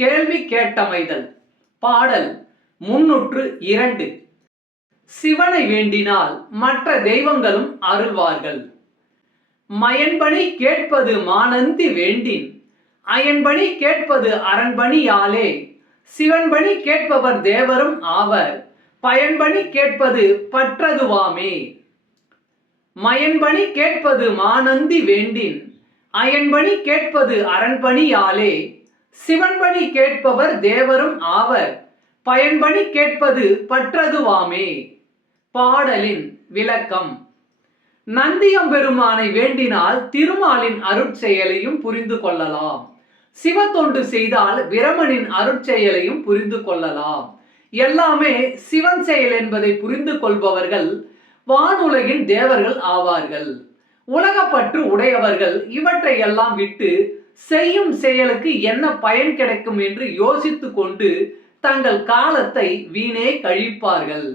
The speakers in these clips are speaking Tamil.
கேள்வி கேட்டமைதல் பாடல் முன்னூற்று இரண்டு. சிவனை வேண்டினால் மற்ற தெய்வங்களும் அருள்வார்கள். மயன்பணி கேட்பது மானந்தி வேண்டின். அயன்பணி கேட்பது அரண்பணியாலே. சிவன்பணி கேட்பவர் தேவரும் ஆவர். பயன்பணி கேட்பது பற்றதுவாமே. மயன்பணி கேட்பது மானந்தி வேண்டின். அயன்பணி கேட்பது அரண்பணியாலே. சிவன்பணி கேட்பவர் தேவரும் ஆவர். பயன்பணி கேட்பது பற்றதுவாமே. பாடலின் விளக்கம். நந்தியம்பெருமானை வேண்டினால் திருமாலின் அருட்செயலையும் புரிந்து கொள்ளலாம். சிவத்தொண்டு செய்தால் பிரமனின் அருட்செயலையும் புரிந்து கொள்ளலாம். எல்லாமே சிவன் செயல் என்பதை புரிந்து கொள்பவர்கள் வானுலகின் தேவர்கள் ஆவார்கள். உலகப்பற்று உடையவர்கள் இவற்றை எல்லாம் விட்டு செய்யும் செயலுக்கு என்ன பயன் கிடைக்கும் என்று யோசித்து கொண்டு தங்கள் காலத்தை வீணே கழிப்பார்கள்.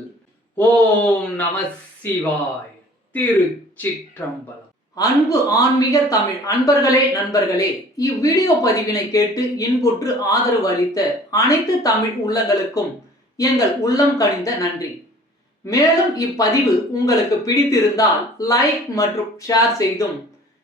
ஓம் நம சிவாய். திருச்சிற்றம்பலம். அன்பு ஆன்மீக தமிழ் அன்பர்களே நண்பர்களே இவ்வீடியோ பதிவினை கேட்டு இன்புற்று ஆதரவு அளித்த அனைத்து தமிழ் உள்ளங்களுக்கும் எங்கள் உள்ளம் கனிந்த நன்றி. மேலும் இப்பதிவு உங்களுக்கு பிடித்திருந்தால் லைக் மற்றும் ஷேர் செய்தும்